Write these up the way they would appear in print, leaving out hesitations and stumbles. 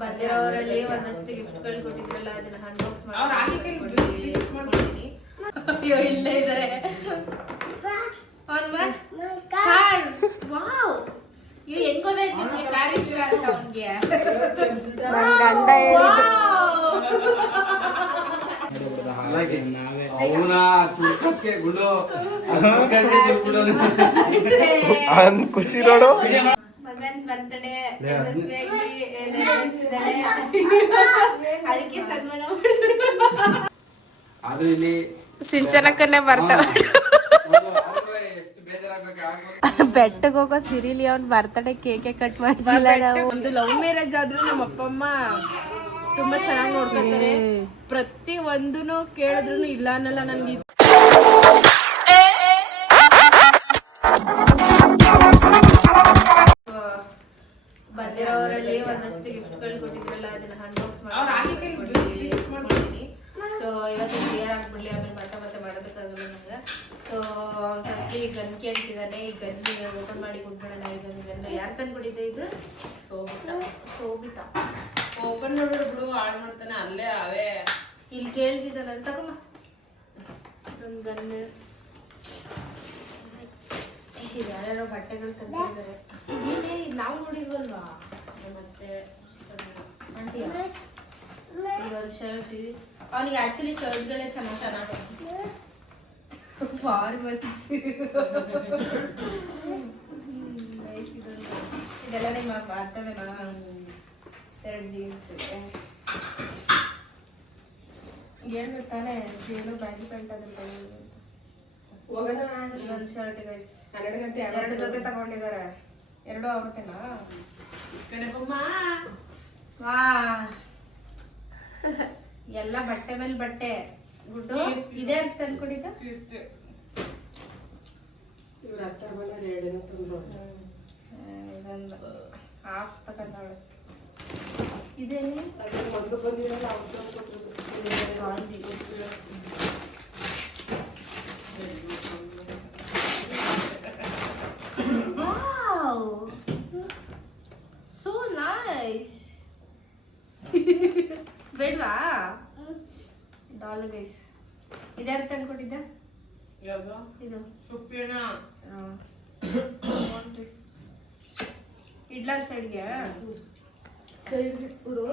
ಬಂದಿರೋರಲ್ಲಿ ಒಂದಷ್ಟು ಗಿಫ್ಟ್ಗಳು ಕೊಟ್ಟಿದ್ರಲ್ಲ ಅದನ್ನ ಅನ್ಬಾಕ್ಸ್ ಮಾಡಿ. ಅಯ್ಯೋ ಇಲ್ಲೇ ಇದಾರೆ. ವಾವ್ ಇವ್ ಹೆಂಗ್ ಗೊತ್ತಾಯ್ತು ನಿಮ್ಗೆ ಕಾರ್ ಇಷ್ಟ ಅಂತ ಅವನ್ಗೆ? ಖುಷಿ ನೋಡು. ಮಗನ್ ಬರ್ತಡೇ ಅದಕ್ಕೆ ಸನ್ಮಾನ ಸಿಂಚನಕ್ಕನ್ನೇ ಬರ್ತಾವ. ಬೆಟ್ಟಕ್ಕೆ ಹೋಗೋ ಸಿರಿಲಿ ಅವ್ನ್ ಬರ್ತಡೇ ಕೇಕೆ ಕಟ್ ಮಾಡಿಸಿಲ್ಲ. ಒಂದು ಲವ್ ಮ್ಯಾರೇಜ್ ಆದ್ರೂ ನಮ್ಮ ಅಪ್ಪ ಅಮ್ಮ ತುಂಬಾ ಚೆನ್ನಾಗಿ ನೋಡ್ಕೊತಾರೆ. ಪ್ರತಿ ಒಂದೂನು ಕೇಳಿದ್ರು ಇಲ್ಲ ಅನ್ನಲ್ಲ. ನನ್ಗೆ ಬಂದಿರೋರಲ್ಲಿ ಒಂದಷ್ಟು ಗಿಫ್ಟ್ಗಳು ಕೊಟ್ಟಿದ್ರಲ್ಲ ಅದನ್ನ ಅನ್ಬಾಕ್ಸ್ ಮಾಡಿ. ಸೊ ಇವತ್ತು ಕ್ಲಿಯರ್ ಆಗ್ಬಿಡ್ಲಿ, ಆಮೇಲೆ ಮತ್ತೆ ಮಾಡೋದಕ್ಕಾಗಲ್ಲ ನಂಗೆ. ಸೊ ಫಸ್ಟ್ ಈ ಗನ್ ಕೇಳ್ತಿದ್ದಾನೆ. ಈ ಗನ್ ಓಪನ್ ಮಾಡಿ ಕೊಟ್ಬಿಡೋಣ. ಇದೊಂದು ಗನ್ ಯಾರು ತಂದು ಕೊಟ್ಟಿದ್ದೆ? ಇದು ಸೋಬಿತಾ. ಓಪನ್ ನೋಡ್ಬಿಡು ಹಾಳು ಮಾಡ್ತಾನೆ ಅಲ್ಲೇ ಅವೇ ಇಲ್ಲಿ ಕೇಳ್ತಿದ್ದಾನೆ. ತಗೊಮ್ಮ ಒಂದು ಗನ್. ಯಾರ್ಯಾರೋ ಬಟ್ಟೆಗಳು ತಂದಿದ್ದಾರೆ. ಇದೇನೇ ನಾವು ನೋಡಿದ್ವಲ್ವಾ? ಮತ್ತೆ ಆಂಟಿ ಇವಾಗ ಶರ್ಟ್. ಅವನಿಗೆ ಆಕ್ಚುಲಿ ಶರ್ಟ್ಗಳೇ ಚೆನ್ನಾಗಿ ಫಾರ್ಮಲ್ಸ್ ಇದೆಲ್ಲ ನಿಮ್ಮ ಬರ್ತದೇನಾ? 2 ಜೀನ್ಸ್ ಹೇಳ್ಬೇಕು ತಾನೇ. ಜೀನು ಬ್ಯಾಗಿ ಪ್ಯಾಂಟ್ ಅದ್ರ ಒಂದು ಶರ್ಟ್ ಗೈಸ್ 12 ಗಂಟೆ 2 ಜೊತೆ ತಗೊಂಡಿದ್ದಾರೆ. 2 ಅವ್ರತೆನಾ? ವಾ ಎಲ್ಲ ಬಟ್ಟೆ ಮೇಲೆ ಬಟ್ಟೆ. ಗುಡ್ಡು ಇದೆ ಅಂತ ಅನ್ಕೊಂಡಿದ್ದ. ಇದೊಂದು ಹಾಫ್ ತಗೊಂಡವಳು. ಇದೇನು ಸೋ ನೈಸ್. ಬೇಡ್ವಾ ಡಾಲ್ ಗೈಸ್? ಇದ್ಯಾರು ತಂದ್ಕೊಟ್ಟಿದ್ದ? ಇದು ಸುಪ್ಪಿನ ಇಡ್ಲಾಲ್ ಸೈಡ್ಗೆ ಸೈಡ್ ಬಿಟ್ಬಿಡು.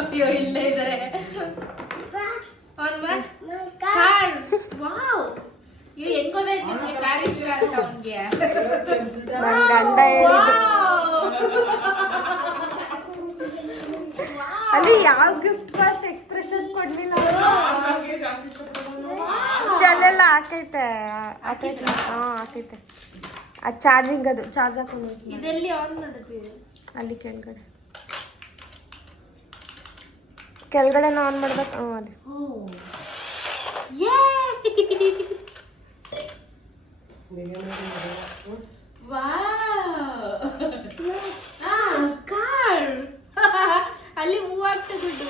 ಅಯ್ಯೋ ಇಲ್ಲೇ ಇದಾರೆ. ವಾವ್ ಇವ್ ಹೆಂಗ್ ಗೊತ್ತಾಯ್ತು ನಿಮ್ಗೆ ಕಾರ್ ಇಷ್ಟ ಅಂತ ಅವನ್ಗೆ? ಅಲ್ಲಿ ಯಾವ ಗಿಫ್ಟ್ ಫಸ್ಟ್ ಎಕ್ಸ್ಪ್ರೆಷನ್ ಕೊಡ್ಲಿಲ್ಲ. ಶೆಲ್ಲೆಲ್ಲ ಹಾಕೈತೆ. ಹಾಕೈತೆ. ಅದು ಚಾರ್ಜಿಂಗ್, ಅದು ಚಾರ್ಜ್ ಹಾಕೊಂಡು. ಇದೆಲ್ಲಿ ಆನ್ ಮಾಡುತ್ತೀವಿ? ಅಲ್ಲಿ ಕೆಳಗಡೆ ಆನ್ ಮಾಡ್ಬೇಕು. ಅದು ಅಲ್ಲಿ ಹೂ ಆಗ್ತಾ ಗುಡ್ಡು.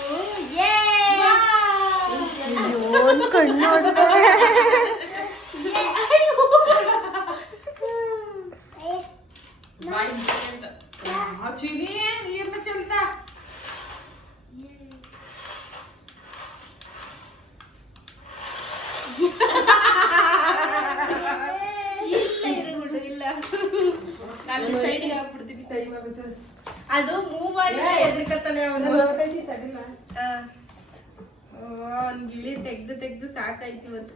ಕಣ್ಣು ನೀರ್ನ ಚೆಲ್ತ ಇಲ್ಲ ಅಲ್ಲಿ ಸೈಡ್ಗೆ ಹಾಕ್ಬಿಡ್ತೀನಿ. ಟೈಮ್ ಆಗುತ್ತೆ. ಅದು ಮೂವ್ ಮಾಡಿ ಎದ್ರಕತ್ತಾನೆ ಅವನು. ಗಿಳಿ ತೆಗ್ದು ಸಾಕಾಯ್ತು ಇವತ್ತು.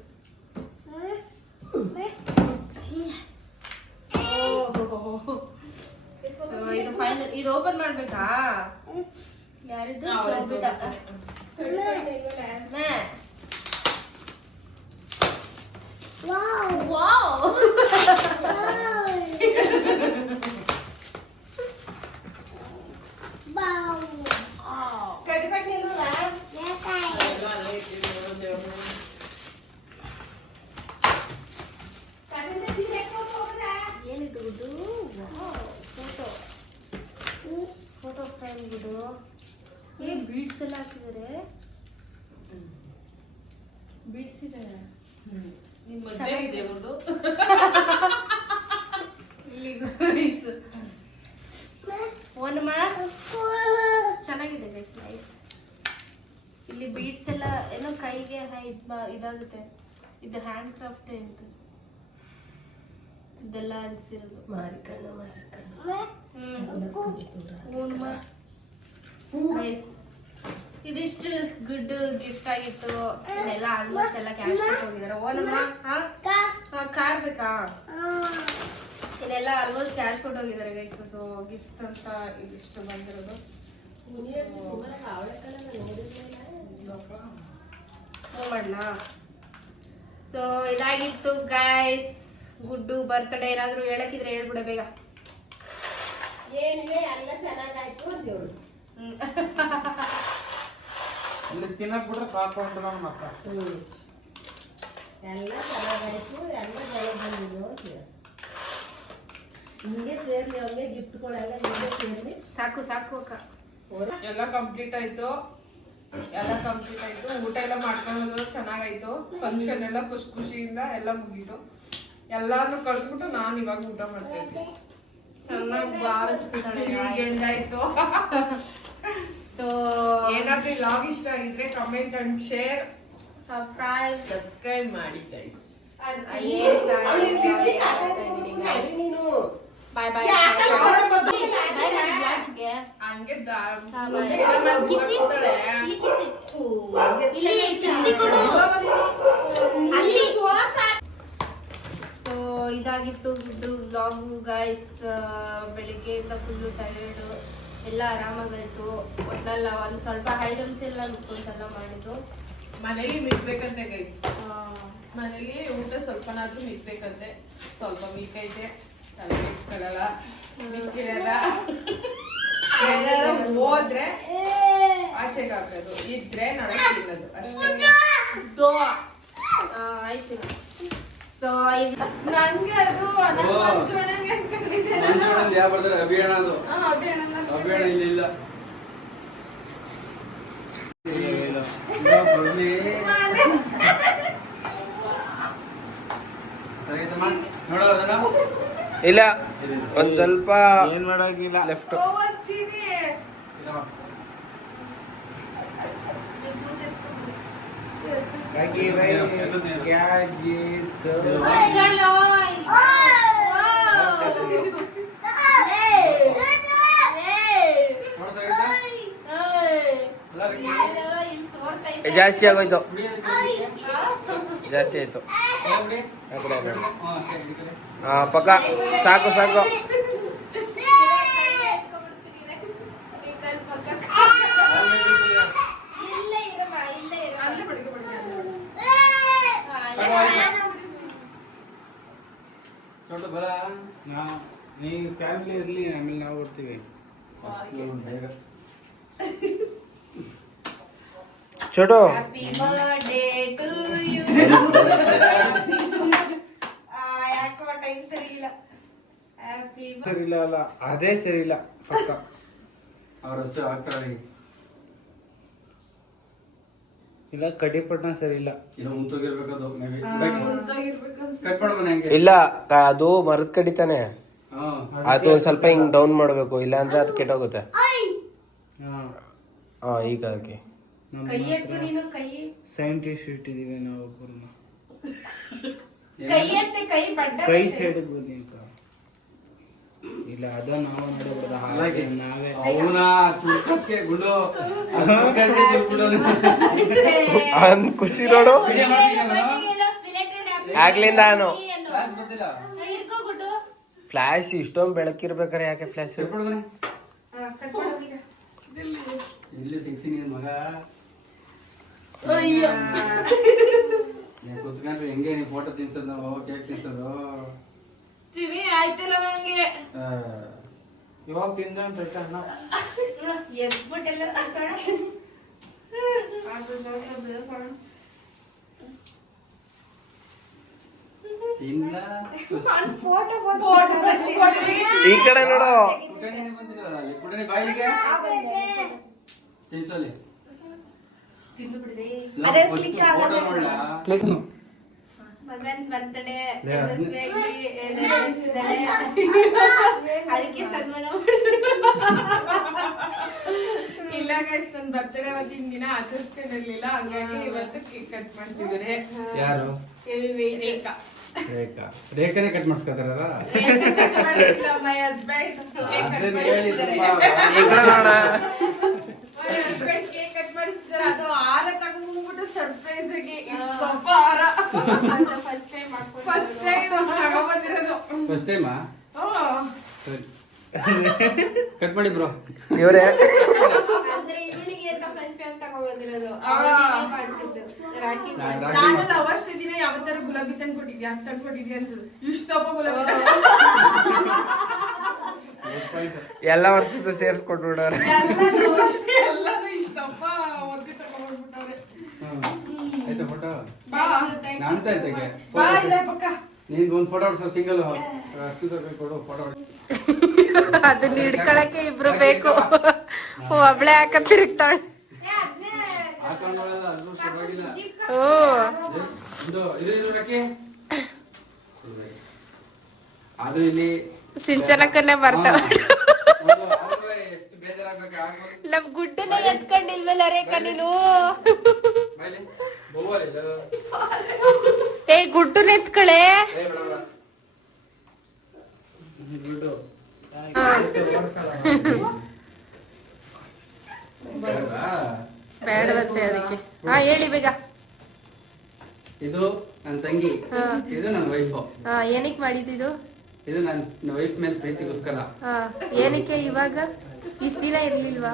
ಇದು ಫೈನಲ್. ಇದು ಓಪನ್ ಮಾಡ್ಬೇಕಾ? ಯಾರಿದ್ದು? ಏನಿದು ಗುಡ್ಡು? ಫೋಟೋ ಅಂದ್ಬಿಡು ಬೀಡ್ಸ್ ಎಲ್ಲ ಹಾಕಿದ್ದಾರೆ. ಬೀಡ್ಸ್ ಇದೆ ನಿಮ್ ಮದ್ವೆ ಇದೆ ಒಂದು ಇಲ್ಲಿ ಗೈಸ್ ಒಂದಮ್ಮ ಚೆನ್ನಾಗಿದೆ ಗೈಸ್ ನೈಸ್. ಇಲ್ಲಿ ಬೀಡ್ಸ್ ಎಲ್ಲ ಏನೋ ಕೈಗೆ ಇದಾಗುತ್ತೆ. ಇದು ಹ್ಯಾಂಡ್ ಕ್ರಾಫ್ಟ್ ಅಂತ ಇದೆಲ್ಲ ಅನ್ಸಿರೋದು. ಇದಿಷ್ಟು ಗುಡ್ ಗಿಫ್ಟ್ ಆಗಿತ್ತು. ಇದೆಲ್ಲ ಆಲ್ಮೋಸ್ಟ್ ಎಲ್ಲ ಕ್ಯಾಶ್ ಕೊಟ್ಟು ಹೋಗಿದ್ದಾರೆ. ಓನಮ್ಮ ಕಾರ್ ಬೇಕಾ? ಇದೆಲ್ಲ ಆಲ್ಮೋಸ್ಟ್ ಕ್ಯಾಶ್ ಕೊಟ್ಟು ಹೋಗಿದ್ದಾರೆ ಗೈಸ್. ಸೊ ಗಿಫ್ಟ್ ಅಂತ ಇದಿಷ್ಟು ಬಂದಿರೋದು. ಮಾಡ್ಲಾ? ಸೊ ಇದಾಗಿತ್ತು ಗೈಸ್ ಗುಡ್ಡು ಬರ್ತ್ಡೇ. ಏನಾದ್ರು ಹೇಳಕ್ಕಿದ್ರೆ ಹೇಳ್ಬಿಡ ಬೇಗ. ಏನಿಲ್ಲ ಎಲ್ಲ ಚೆನ್ನಾಗಾಯ್ತು ಅಂತ ಹೇಳು. ಇಲ್ಲಿ ತಿನ್ನಕ್ ಬಿಟ್ರೆ ಸಾಕು ಅಂತ ನಮ್ಮ ಮಕ್ಕ. ಎಲ್ಲ ಚೆನ್ನಾಗಾಯ್ತು, ಎಲ್ಲ ಜನ ಬಂದಿದ್ದು ಅಂತ ಹೇಳು. ಹಿಂಗೆ ಸೇರ್ಲಿ, ಅವ್ರಿಗೆ ಗಿಫ್ಟ್ ಕೊಡಲ್ಲ, ಹಿಂಗೆ ಸೇರ್ಲಿ. ಸಾಕು ಸಾಕು ಅಕ್ಕ. ಎಲ್ಲ ಕಂಪ್ಲೀಟ್ ಆಯ್ತು. ಊಟ ಎಲ್ಲ ಮಾಡ್ಕೊಂಡು ಚೆನ್ನಾಗಾಯ್ತು. ಫಂಕ್ಷನ್ ಎಲ್ಲ ಖುಷಿಯಿಂದ ಎಲ್ಲ ಮುಗೀತು. ಎಲ್ಲಾನು ಕಳ್ಸ್ಬಿಟ್ಟು ನಾನು ಇವಾಗ ಊಟ ಮಾಡ್ತಾ ಇದ್ದೆ. ಚೆನ್ನಾಗಿ ಬಾರಿಸ್ತಿದ್ದಾಳೆ. ಎಂದಾಯ್ತು. ಸೊ ಏನಾದ್ರೂ ಲಾಗ್ ಇಷ್ಟ ಆಗಿದ್ರೆ ಕಮೆಂಟ್ ಅಂಡ್ ಶೇರ್, ಸಬ್ಸ್ಕ್ರೈಬ್ ಮಾಡಿ ಗೈಸ್. ಬಾಯ್ ಬಾಯ್. ಹಂಗೆ ಸೊ ಇದಾಗಿತ್ತು ವ್ಲಾಗು ಗೈಸ್. ಬೆಳಿಗ್ಗೆಯಿಂದ ಫುಲ್ಲು ಟಯರ್ಡು. ಎಲ್ಲ ಆರಾಮಾಗಾಯ್ತು. ಒಟ್ಟಲ್ಲ ಒಂದು ಸ್ವಲ್ಪ ಐಟಮ್ಸ್ ಎಲ್ಲ ನುಕ್ಕೊಂತೆಲ್ಲ ಮಾಡಿದ್ದು. ಮನೇಲಿ ಮಿಕ್ಬೇಕಂತೆ ಗೈಸ್. ಮನೇಲಿ ಊಟ ಸ್ವಲ್ಪನಾದ್ರೂ ಮಿಕ್ಬೇಕಂತೆ. ಸ್ವಲ್ಪ ವೀಕ್ ಐತೆ, ತಲೆ ಮಿಕ್ಸ್ಕೊಳ್ಳಲ್ಲ, ಮಿಕ್ಕಿರಲ್ಲ. ಹೋದ್ರೆ ಆಚೆಗೆ ಹಾಕೋದು, ಇದ್ರೆ ನಡಕ್ ತಿನ್ನೋದು ಅಷ್ಟೇ. ಆಯ್ತು. ಸೊ ನನ್ಗೆ ಅದು ಅಭಿಯಾನ ಅದು ಅಭಿಯಾನ ಇಲ್ಲ ಇಲ್ಲ ಒಂದ್ ಸ್ವಲ್ಪ ಏನ್ ಮಾಡಾಗಿಲ್ಲ. ಲೆಫ್ಟ್ ಜಾಸ್ತಿ ಆಗೋಯ್ತು. ಜಾಸ್ತಿ ಆಯ್ತು. ಪಕ್ಕ ಸಾಕು ಸಾಕು. ನೀವು ಫ್ಯಾಮಿಲಿ ಇರ್ಲಿ, ಆಮೇಲೆ ನಾವು ಬರ್ತೀವಿ. Chotu happy birthday to you. ಯಾಕೋ ಟೈಮ್ ಸರಿ ಇಲ್ಲ. ಹ್ಯಾಪಿ ಸರಿ ಇಲ್ಲ ಅಲ್ಲ, ಅದೇ ಸರಿ ಇಲ್ಲ ಪಕ್ಕ. ಅವ್ರ ಹೆಸರು ಆಗ್ತಾರೆ ಇಲ್ಲ, ಕಡಿಪಟ್ನ ಸರಿ ಇಲ್ಲ. ಇಲ್ಲ ಮುಂತೋಗಿರ್ಬೇಕದು. ಕಟ್ ಮಾಡ್ಬೋ ಹೆಂಗೆ. ಇಲ್ಲ ಅದು ಮರದ ಕಡಿತಾನೆ. ಅದು ಒಂದ್ ಸ್ವಲ್ಪ ಹಿಂಗ್ ಡೌನ್ ಮಾಡ್ಬೇಕು, ಇಲ್ಲ ಅಂದ್ರೆ ಅದು ಕೆಟ್ಟೋಗುತ್ತೆ. ಹಾ ಈಗ ಹಾಕಿ. ಕೈ ಎತ್ತು ನೀನು. ಕೈ ಸೈಂಟಿಸ್ಟ್ ಇಟ್ಟಿದೀವಿ ನಾವು. ಕೈ ಎತ್ತೆ. ಕೈ ಬಡ್ಡ ಕೈ ಸೈಡ್ ಬನ್ನಿ ಅಂತ. ಇಲ್ಲ ಅದ ನಾವು ನೋಡಬಹುದು. ಹಾಗೆ ನಾವೇ ಅವನ ತುರ್ಕಕ್ಕೆ ಗುಂಡು ಅವ್ನ್ ಖುಷಿ ನೋಡು. ಆಗ್ಲಿಂದ ನಾನು ಫ್ಲಾಶ್ ಇಷ್ಟೊಂದು ಬೆಳಕಿರ್ಬೇಕಾರೆ ಯಾಕೆ ಫ್ಲಾಶ್? ಇಲ್ಲಿ ಸಿಕ್ಸಿ ನೀನ್ ಮಗ ಕುತ್ಕೊಂಡ್ರೆ ಹೆಂಗೆ ನೀ ಫೋಟೋ ತಿನ್ಸೋದು, ಕೇಕ್ ತಿನ್ಸೋದು. ಚಿನಿ ಆಯ್ತಲ್ಲ ನಂಗೆ. ಇವಾಗ ತಿಂದ ಎದ್ಬಿಟ್ಟೆಲ್ಲ ಈ ಕಡೆ ನೋಡು. ಬಂದಿಲ್ಲ ಪುಟನೆ ಬಾಯಿಗೆ ತಿನ್ಸಲಿ ಫೋಟೋ ನೋಡ್ಲಾ ಕ್ಲಿಕ್ ಮಗನ್ ಬರ್ತಡೆ ಯಶಸ್ವಿಯಾಗಿ ನೆರವೇರಿಸಿದಾಳೆ ಅದಕ್ಕೆ ಸನ್ಮಾನ ಇಲ್ಲ ಗೈಸ್ ನನ್ ಬರ್ತಡೇ ಅವತ್ತಿನ ದಿನ ಆಚರಿಸ್ಕೊಂಡಿರ್ಲಿಲ್ಲ ಹಂಗಾಗಿ ಇವತ್ತು ಕೇಕ್ ಕಟ್ ಮಾಡ್ತಿದ್ದಾರೆ ಯಾರು ರೇಖಾ ರೇಖಾನೇ ಕಟ್ ಮಾಡಿಸ್ಕೊತಾರ ಮೈ ಹಸ್ಬೆಂಡ್ ಕೇಕ್ ಕಟ್ ಮಾಡಿಸಿದಾರೆ ಅದು ಹಾರ ತಗೊಂಡ್ಬಿಟ್ಟು ಸರ್ಪ್ರೈಸ್ ಆಗಿ ಸ್ವಲ್ಪ ಹಾರ ಫಸ್ಟ್ ಟೈಮ್ ಮಾಡ್ಕೊಂಡು ಫಸ್ಟ್ ಟೈಮ್ ತಗೊಂಡ್ಬಂದಿರೋದು ಫಸ್ಟ್ ಟೈಮಾ ಕಟ್ ಮಾಡಿ ಬ್ರೋ ಇವರೇ ಅಂದ್ರೆ ಇವಳಿಗೆ ಅಂತ ಫಸ್ಟ್ ಟೈಮ್ ತಗೊಂಡ್ಬಂದಿರೋದು ಮಾಡ್ತಿದ್ದು ರಾಖಿ ನಾನು ಅವಷ್ಟೇ ದಿನ ಯಾವ ತರ ಗುಲಾಬಿ ತಂದ್ಕೊಟ್ಟಿದ್ಯಾ ತಂದ್ಕೊಟ್ಟಿದ್ಯಾ ಅಂತ ಇಷ್ಟಪ್ಪ ಗುಲಾಬಿ ಎಲ್ಲ ವರ್ಷದ ಸೇರ್ಸ್ಕೊಟ್ಬಿಡೋರು ಎಲ್ಲಾನು ಇಷ್ಟಪ್ಪ ಒತ್ತಿ ತಗೊಂಡ್ಬಿಟ್ಟವ್ರೆ ಆಯ್ತಾ ಫೋಟೋ ಬಾ ನಾನು ಆಯ್ತಾಗೆ ಬಾ ಇಲ್ಲ ಪಕ್ಕ ನೀನ್ ಒಂದ್ ಫೋಟೋ ಹೊಡ್ಸೋ ಸಿಂಗಲ್ ಅಷ್ಟು ತಗೊಂಡು ಕೊಡು ಫೋಟೋ ಅದನ್ನ ಹಿಡ್ಕೊಳಕ್ಕೆ ಇಬ್ರು ಬೇಕು ಒಬ್ಳೆ ಹಾಕ ತಿರುಗ್ತಾಳೆ ಹಾಕೊಂಡೋಳಲ್ಲ ಅದು ಪರವಾಗಿಲ್ಲ ಓ ಇದು ನೋಡಕ್ಕೆ ಆದ್ರೂ ಇಲ್ಲಿ ಸಿಂಚನಕ್ಕನ್ನೇ ಬರ್ತಾವ ಎಷ್ಟು ಬೇಜಾರಾಗ್ಬೇಕು ಆಗ್ಬೋದು ನಮ್ ಗುಡ್ಡನ್ನ ಎತ್ಕೊಂಡಿಲ್ವಲ್ಲ ರೇಖಾ ನೀನು ಬಾಯ್ಲಿ ಬೋವಲ್ಲ ಏ ಗುಡ್ಡನ್ನ ಎತ್ಕಳೆ ಗುಡ್ಡು ಬೇಡವಂತೆ ಅದಕ್ಕೆ ಹಾ ಹೇಳಿ ಬೇಗ ಇದು ನನ್ನ ತಂಗಿ ಇದು ನನ್ನ ವೈಫು ಹಾ ಏನಕ್ಕೆ ಮಾಡಿದ್ದು ಇದು ನನ್ನ ವೈಫ್ ಮೇಲೆ ಪ್ರೀತಿಗೋಸ್ಕರ ಹಾ ಏನಕ್ಕೆ ಇವಾಗ ಇಷ್ಟ ದಿನ ಇರ್ಲಿಲ್ವಾ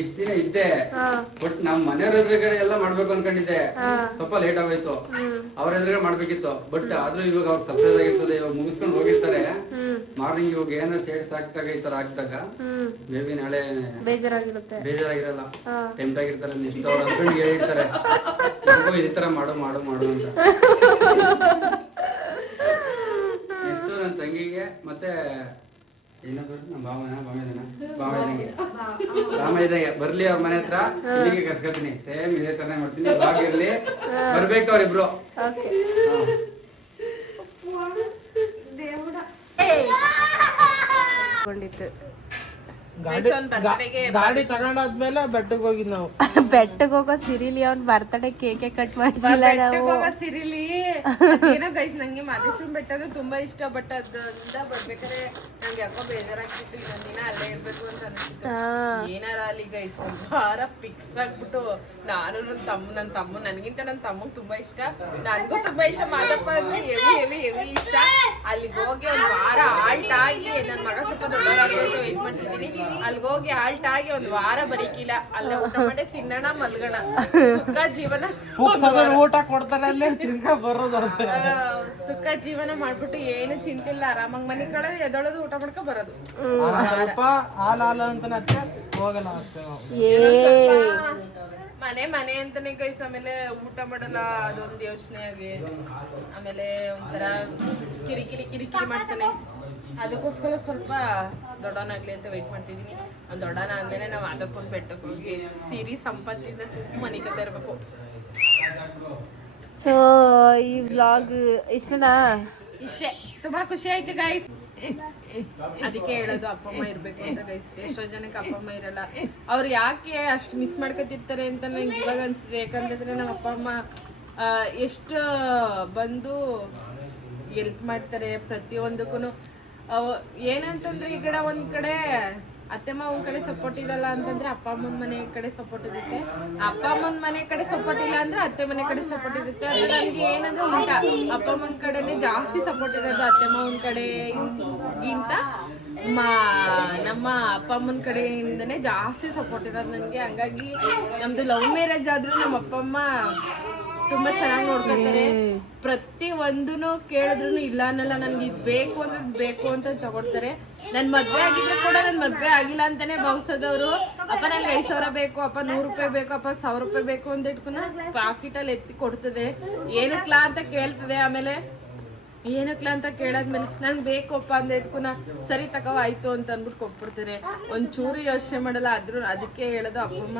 ಇಷ್ಟ ದಿನ ಇದ್ದೆ ಹಾ ಬಟ್ ನಮ್ ಮನೆಯವ್ರ ಎದುರುಗಡೆ ಎಲ್ಲ ಮಾಡ್ಬೇಕು ಅನ್ಕೊಂಡಿದ್ದೆ ಹಾ ಸ್ವಲ್ಪ ಲೇಟ್ ಆಗೋಯ್ತು ಅವ್ರ ಎದುರುಗಡೆ ಮಾಡ್ಬೇಕಿತ್ತು ಬಟ್ ಆದ್ರೂ ಇವಾಗ ಅವ್ರು ಸರ್ಪ್ರೈಸ್ ಆಗಿರ್ತದೆ ಇವಾಗ ಮುಗಿಸ್ಕೊಂಡು ಹೋಗಿರ್ತಾರೆ ಮಾರ್ನಿಂಗ್ ಇವಾಗ ಏನೋ ಶೇಡ್ಸ್ ಹಾಕ್ದಾಗ ಈ ತರ ಹಾಕ್ದಾಗ ಮೇ ಬಿ ನಾಳೆ ಬೇಜಾರಾಗಿರುತ್ತೆ ಬೇಜಾರಾಗಿರಲ್ಲ ಹಾ ಟೆಂಪ್ಟ್ ಆಗಿರ್ತಾರೆ ನೆಕ್ಸ್ಟ್ ಅವ್ರ ಹಸ್ಬೆಂಡ್ ಹೇಳಿರ್ತಾರೆ ನನಗೂ ಇದೇ ತರ ಮಾಡು ಮಾಡು ಮಾಡು ಅಂತ ನೆಕ್ಸ್ಟ್ ನನ್ನ ತಂಗಿಗೆ ಮತ್ತೆ ಏನಾದ್ರು ನಮ್ಮ ಭಾವ ಇದಂಗೆ ಬರ್ಲಿ ಅವ್ರ ಮನೆ ಹತ್ರ ಇಲ್ಲಿಗೆ ಕರ್ಸ್ಕೊತೀನಿ ಸೇಮ್ ಇದೇ ತರನೇ ಮಾಡ್ತೀನಿ ಬ್ಲಾಗ್ ಇರ್ಲಿ ಬರ್ಬೇಕು ಅವ್ರಿಬ್ರು ಓಕೆ ಕೊಂಡಿತ್ತು ಗಾಡಿ ತಗೊಂಡಾದ್ಮೇಲೆ ಬೆಟ್ಟಕ್ಕೆ ಹೋಗಿದ್ ನಾವು ಬೆಟ್ಟಕ್ಕೆ ಹೋಗೋ ಸಿರಿಲಿ ಅವ್ನ್ ಬರ್ತಡೇ ಕೇಕೆ ಕಟ್ ಮಾಡಿಸಿಲ್ಲ ನಾವು ಸಿರಿಲಿ ಏನೋ ಗೈಸ್ ನಂಗೆ ಮಾದೇಶ್ವರನ ಬೆಟ್ಟ ಅಂದ್ರೆ ತುಂಬಾ ಇಷ್ಟ ಬಟ್ ಅದ್ರಿಂದ ಬರ್ಬೇಕಾದ್ರೆ ನಂಗೆ ಯಾಕೋ ಬೇಜಾರಾಗ್ತಿತ್ತು ಇನ್ನೊಂದ್ ದಿನ ಅಲ್ಲೇ ಇರ್ಬೇಕು ಅಂತ ಅನ್ಸುತ್ತೆ ಏನಾರ ಅಲ್ಲಿ ಗೈಸ್ ಒಂದ್ ವಾರ ಫಿಕ್ಸ್ ಆಗ್ಬಿಟ್ಟು ನಾನು ನನ್ನ ತಮ್ಮ ನನ್ಗಿಂತ ನನ್ನ ತಮ್ಮಗ್ ತುಂಬಾ ಇಷ್ಟ ನನ್ಗೂ ತುಂಬಾ ಇಷ್ಟ ಮಾದಪ್ಪ ಅಂದ್ರೆ ಹೆವಿ ಇಷ್ಟ ಅಲ್ಲಿಗೆ ಹೋಗಿ ಒಂದ್ ವಾರ ಆಲ್ಟ್ ಆಗಿ ನನ್ ಮಗ ಸ್ವಲ್ಪ ದೊಡ್ಡವರಾಗಿ ವೇಟ್ ಮಾಡ್ತಿದ್ದೀನಿ ಅಲ್ಲಿಗೆ ಹೋಗಿ ಆಲ್ಟ್ ಆಗಿ ಒಂದ್ ವಾರ ಬರೀಕಿಲ್ಲ ಅಲ್ಲೇ ಊಟ ಮಾಡಿ ತಿನ್ನೋಣ ಮಲ್ಗೋಣ ಸುಖ ಜೀವನ ಊಟ ಕೊಡ್ತಾರೆ ಅಲ್ಲೇ ತಿರ್ಗಾ ಬರೋದು ಸುಖ ಜೀವನ ಮಾಡ್ಬಿಟ್ಟು ಏನು ಚಿಂತಿಲ್ಲ ಆರಾಮಾಗಿ ಮನೆ ಕಡೆ ಎದೊಳದು ಊಟ ಮಾಡ್ಕೊ ಬರೋದು ಸ್ವಲ್ಪ ಹಾಲು ಅಂತ ಹೋಗಲ್ಲ ಅಷ್ಟೇ ನಾವು ಮನೆ ಅಂತಾನೆ ಗೈಸ್ ಆಮೇಲೆ ಊಟ ಮಾಡಲ್ಲ ಅದೊಂದು ಯೋಚನೆ ಆಗಿ ಆಮೇಲೆ ಒಂಥರ ಕಿರಿಕಿರಿ ಮಾಡ್ತಾನೆ ಅದಕ್ಕೋಸ್ಕರ ಸ್ವಲ್ಪ ದೊಡ್ಡವನಾಗ್ಲಿ ಅಂತ ವೆಯ್ಟ್ ಮಾಡ್ತಿದೀನಿ ಒಂದ್ ದೊಡ್ಡವನ ಆದ್ಮೇಲೆ ನಾವು ಅದಕ್ಕೊಂದು ಬೆಟ್ಟಕ್ಕೆ ಹೋಗಿ ಸಿರಿ ಸಂಪತ್ತಿಂದ ಮನೆ ಕತೆ ಇರ್ಬೇಕು ಸೊ ಈ ವ್ಲಾಗ್ ಇಷ್ಟನಾ ಇಷ್ಟೇ ತುಂಬಾ ಖುಷಿ ಆಯ್ತು ಗೈಸ್ ಅದಕ್ಕೆ ಹೇಳೋದು ಅಪ್ಪ ಅಮ್ಮ ಇರ್ಬೇಕು ಅಂತ ಗೈಸ್ ಎಷ್ಟೋ ಜನಕ್ಕೆ ಅಪ್ಪ ಅಮ್ಮ ಇರಲ್ಲ ಅವ್ರು ಯಾಕೆ ಅಷ್ಟು ಮಿಸ್ ಮಾಡ್ಕೊತಿರ್ತಾರೆ ಅಂತ ನಂಗೆ ಇವಾಗ ಅನ್ಸುತ್ತೆ ಯಾಕಂತಂದ್ರೆ ನಮ್ಮ ಅಪ್ಪ ಅಮ್ಮ ಎಷ್ಟು ಬಂದು ಹೆಲ್ಪ್ ಮಾಡ್ತಾರೆ ಪ್ರತಿಯೊಂದಕ್ಕೂ ಏನಂತಂದ್ರೆ ಈ ಕಡೆ ಒಂದ್ ಕಡೆ ಅತ್ತೆ ಮಾವನ ಕಡೆ ಸಪೋರ್ಟ್ ಇರಲ್ಲ ಅಂತಂದ್ರೆ ಅಪ್ಪ ಅಮ್ಮನ ಮನೆ ಕಡೆ ಸಪೋರ್ಟ್ ಇರುತ್ತೆ ಅಪ್ಪ ಅಮ್ಮನ ಮನೆ ಕಡೆ ಸಪೋರ್ಟ್ ಇಲ್ಲ ಅಂದ್ರೆ ಅತ್ತೆ ಮನೆ ಕಡೆ ಸಪೋರ್ಟ್ ಇರುತ್ತೆ ಅದು ನನಗೆ ಏನಂದ್ರೆ ಉಲ್ಟಾ ಅಪ್ಪ ಅಮ್ಮನ ಕಡೆನೆ ಜಾಸ್ತಿ ಸಪೋರ್ಟ್ ಇರೋದು ಅತ್ತೆ ಮಾವನ ಕಡೆಗಿಂತ ನಮ್ಮ ಅಪ್ಪ ಅಮ್ಮನ ಕಡೆಯಿಂದನೇ ಜಾಸ್ತಿ ಸಪೋರ್ಟ್ ಇರೋದು ನನಗೆ ಹಂಗಾಗಿ ನಮ್ದು ಲವ್ ಮ್ಯಾರೇಜ್ ಆದ್ರೂ ನಮ್ಮ ಅಪ್ಪ ಅಮ್ಮ ತುಂಬಾ ಚೆನ್ನಾಗಿ ನೋಡ್ಕೊತಾರೆ ಪ್ರತಿ ಒಂದೂನು ಕೇಳಿದ್ರು ಇಲ್ಲ ಅನ್ನಲ್ಲ ನನ್ಗೆ ಇದ್ ಬೇಕು ಅಂದ್ರೆ ಬೇಕು ಅಂತ ತಗೊಡ್ತಾರೆ ನನ್ ಮದ್ವೆ ಆಗಿದ್ರು ಕೂಡ ನನ್ ಮದ್ವೆ ಆಗಿಲ್ಲ ಅಂತಾನೆ ಭಾವಿಸೋದವ್ರು ಅಪ್ಪ ನನ್ಗೆ 5,000 ಬೇಕು ಅಪ್ಪ 100 ರೂಪಾಯಿ ಬೇಕು ಅಪ್ಪ 1,000 ರೂಪಾಯಿ ಬೇಕು ಅಂತ ಇಟ್ಕೊಂಡು ಪಾಕಿಟ್ ಅಲ್ಲಿ ಎತ್ತಿ ಕೊಡ್ತದೆ ಏನಕ್ಲಾ ಅಂತ ಕೇಳ್ತದೆ ಆಮೇಲೆ ಏನಕ್ಲ ಅಂತ ಕೇಳಾದ್ಮೇಲೆ ನನ್ಗೆ ಬೇಕಪ್ಪ ಅಂದ ಇಟ್ಕುನ ಸರಿ ತಗೋ ಆಯ್ತು ಅಂತ ಅಂದ್ಬಿಟ್ಟು ಕೊಟ್ಬಿಡ್ತಾರೆ. ಒಂಚೂರು ಯೋಚನೆ ಮಾಡಲ್ಲ. ಆದ್ರೂ ಅದಕ್ಕೆ ಹೇಳೋದು ಅಪ್ಪಮ್ಮ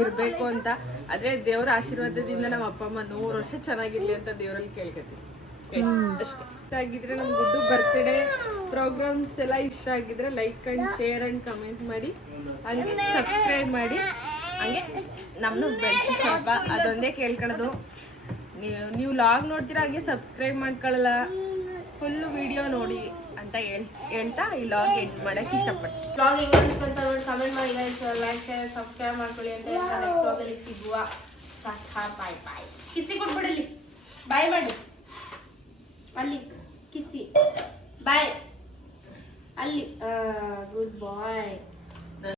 ಇರ್ಬೇಕು ಅಂತ. ಆದ್ರೆ ದೇವರ ಆಶೀರ್ವಾದದಿಂದ ನಮ್ಮ ಅಪ್ಪಮ್ಮ 100 ವರ್ಷ ಚೆನ್ನಾಗಿರ್ಲಿ ಅಂತ ದೇವರಲ್ಲಿ ಕೇಳ್ಕೊತೀವಿ ಅಷ್ಟೇ. ಇಷ್ಟ ಆಗಿದ್ರೆ ನಮ್ ಗುಡ್ಡು ಬರ್ತ್ಡೇ ಪ್ರೋಗ್ರಾಮ್ಸ್ ಎಲ್ಲ ಇಷ್ಟ ಆಗಿದ್ರೆ like and share and comment ಮಾಡಿ, ಹಂಗೆ ಸಬ್ಸ್ಕ್ರೈಬ್ ಮಾಡಿ, ಹಂಗೆ ನಮ್ಮನ್ನು ಬೆಳೆಸಿ ಸ್ವಲ್ಪ. ಅದೊಂದೇ ಕೇಳ್ಕೊಳ್ಳೋದು. ನೀವು ಲಾಗ್ ನೋಡ್ತೀರಾ, ಹಂಗೆ ಸಬ್ಸ್ಕ್ರೈಬ್ ಮಾಡ್ಕೊಳ್ಳಲ್ಲ, ಫುಲ್ ವಿಡಿಯೋ ನೋಡಿ ಅಂತ ಹೇಳ್ತಾ ಈ ಲಾಗ್ ಎಂಡ್ ಮಾಡಕ್ಕೆ ಇಷ್ಟಪಡ್ತೀನಿ. ಬ್ಲಾಗ್ ಹೆಂಗ್ ಅನ್ಸ್ತು ಅಂತ ನೋಡಿ ಕಮೆಂಟ್ ಮಾಡಿ ಗೈಸ್. ಲೈಕ್ ಶೇರ್ ಸಬ್ಸ್ಕ್ರೈಬ್ ಮಾಡ್ಕೊಳ್ಳಿ ಅಂತ ಹೇಳ್ತಾ ನೆಕ್ಸ್ಟ್ ಬ್ಲಾಗಲ್ಲಿ ಸಿಗುವ. ಬಾಯ್ ಬಾಯ್. ಕಿಸಿ ಕೊಟ್ಬಿಡಲಿ. ಬಾಯ್ ಮಾಡಿ ಅಲ್ಲಿ ಕಿಸಿ. ಬಾಯ್ ಅಲ್ಲಿ. ಗುಡ್ ಬಾಯ್.